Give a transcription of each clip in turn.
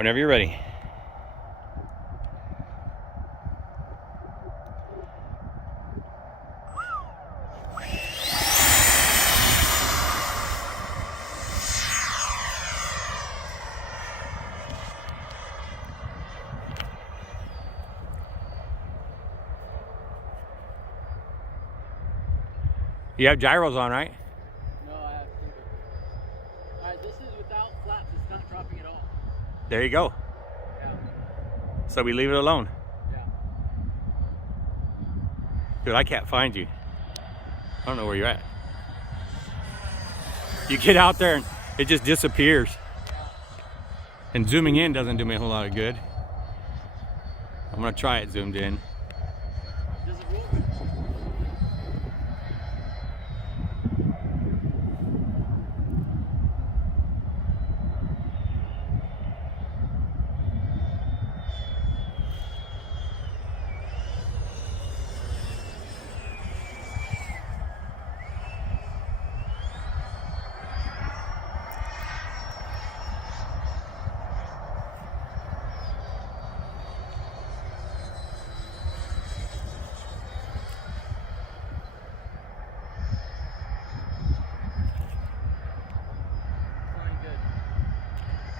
Whenever you're ready. You have gyros on, right? No, I have single. Alright, this is without flaps. It's not dropping at all. There you go. Yeah. So we leave it alone. Yeah. Dude, I can't find you. I don't know where you're at. You get out there and it just disappears. And zooming in doesn't do me a whole lot of good. I'm gonna try it zoomed in. Does it work?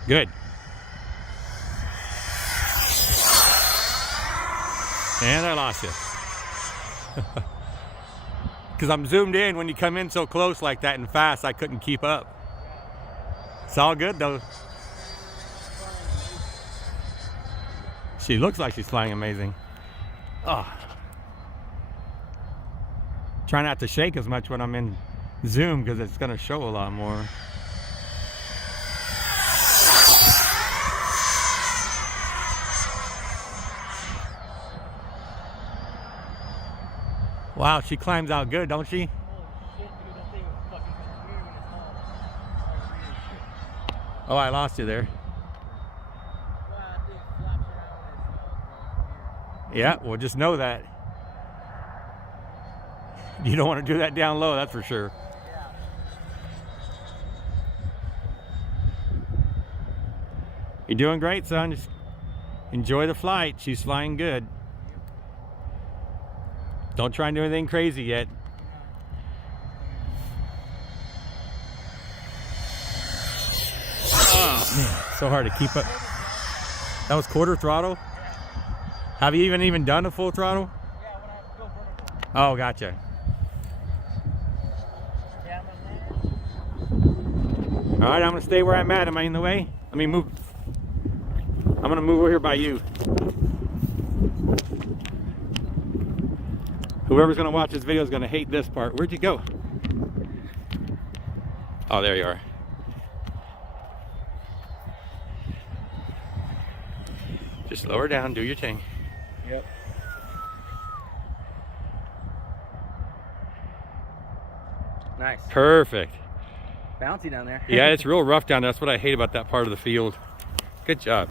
Good. And I lost you. Because I'm zoomed in. When you come in so close like that and fast, I couldn't keep up. It's all good though. She looks like she's flying amazing. Oh. Try not to shake as much when I'm in zoom because it's going to show a lot more. Wow, she climbs out good, don't she? Holy shit, dude, that thing was fucking weird when it's small. Oh, I lost you there. Wow, that thing flaps around when it's small, bro. Yeah, well, just know that. You don't want to do that down low, that's for sure. Yeah. You're doing great, son. Just enjoy the flight. She's flying good. Don't try and do anything crazy yet. Oh, man, so hard to keep up. That was quarter throttle? Have you even done a full throttle? Yeah, when I have to go vertical. Oh, gotcha. Yeah, I'm All right, I'm gonna stay where I'm at. Am I in the way? Let me move. I'm gonna move over here by you. Whoever's gonna watch this video is gonna hate this part. Where'd you go? Oh, there you are. Just lower down, do your thing. Yep. Nice. Perfect. Bouncy down there. Yeah, it's real rough down there. That's what I hate about that part of the field. Good job.